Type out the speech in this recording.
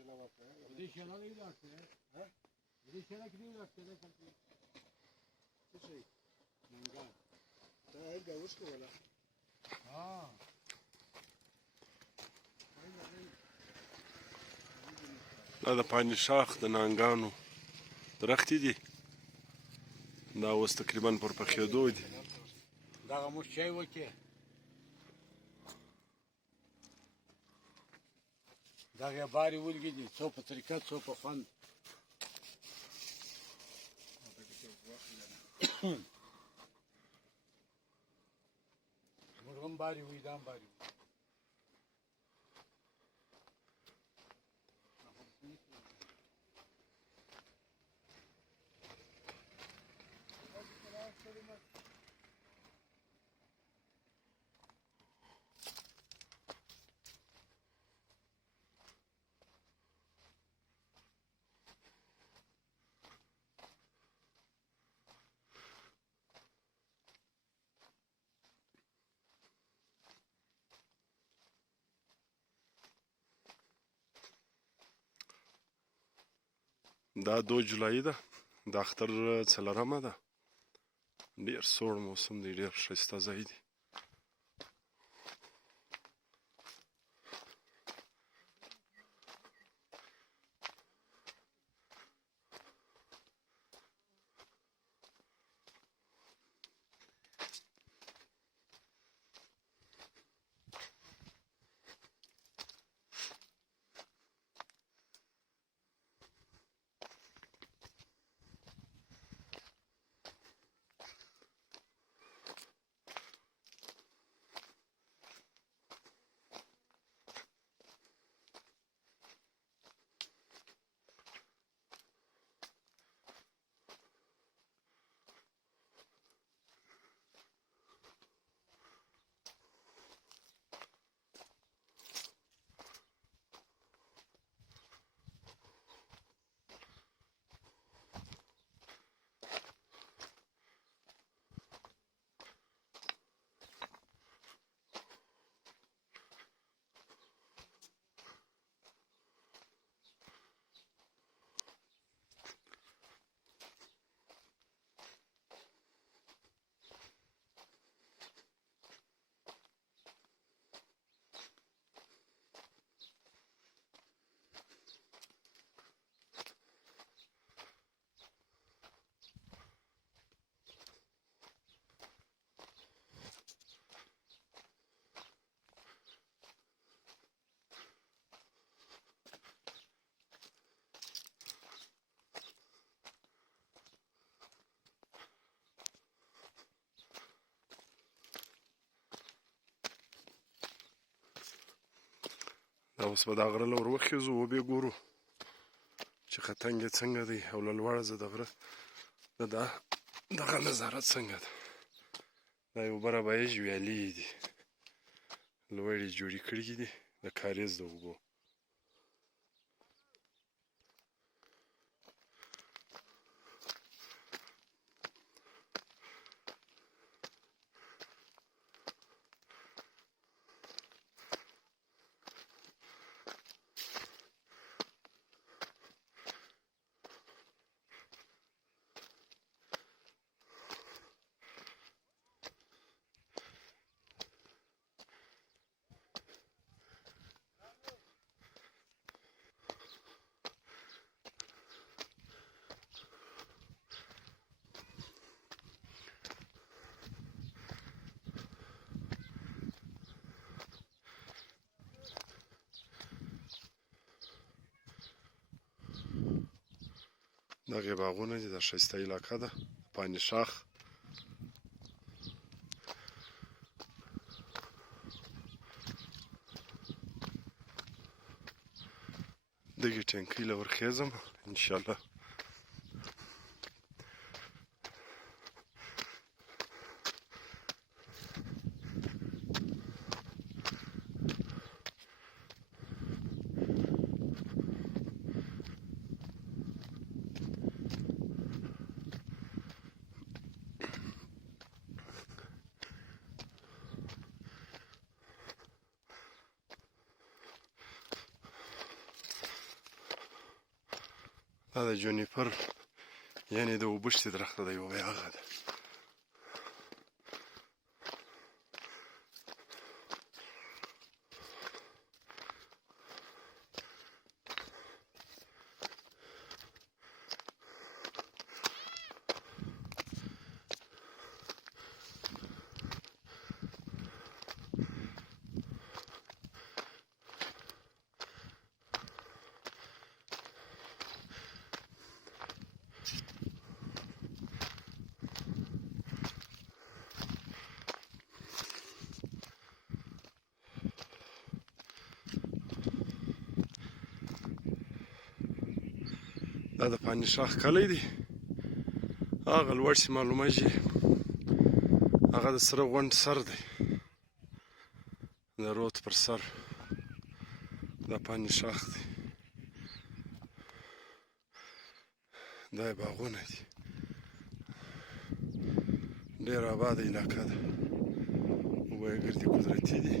شنا وکړه دې شنا نه راځي ها دې شنا کې نه راځي څه شي منګا دا دا اوس کوله ها دا د پانی شاخ د نانګانو درختې دي دا اوس تقریبا پر پخېدو دي دغه موږ چای وکړي دغه باري ولګي دي څو په طریقه څو په خوند موږ هم باري وي دا هم باري وي دا 2 جولای ده د اختر څلورمه ده ډېر سوړ موسم دی ډېر ښایسته ځای دی دا اوس به دا غره له ور وخېځو وبې ګورو چې ختنګ یې څنګه دی او له لوړه زه د غره دغه نظارت څنګه ده دا یې اوبه رابایج ویالې دي لوړې جوړې کړي دي د کاریز د اوبو دغه باغونه دي دا ښایسته علاقه ده پانی شاخ دغه ټینکۍ له ورخېځم انشاءالله دا د جونیفر یعنې د اوبښتې درخته دی، یوه هغه ده. دا د پانیشاخ کلی دی، هغه لوړ چې معلومیږي هغه د سره غونډ سر دی، د رود پر سر دا پانیشاخ دی. دا یې باغونه دي، ډېره آباده علاقه ده، اوبه یې ګردې قدرتي دي.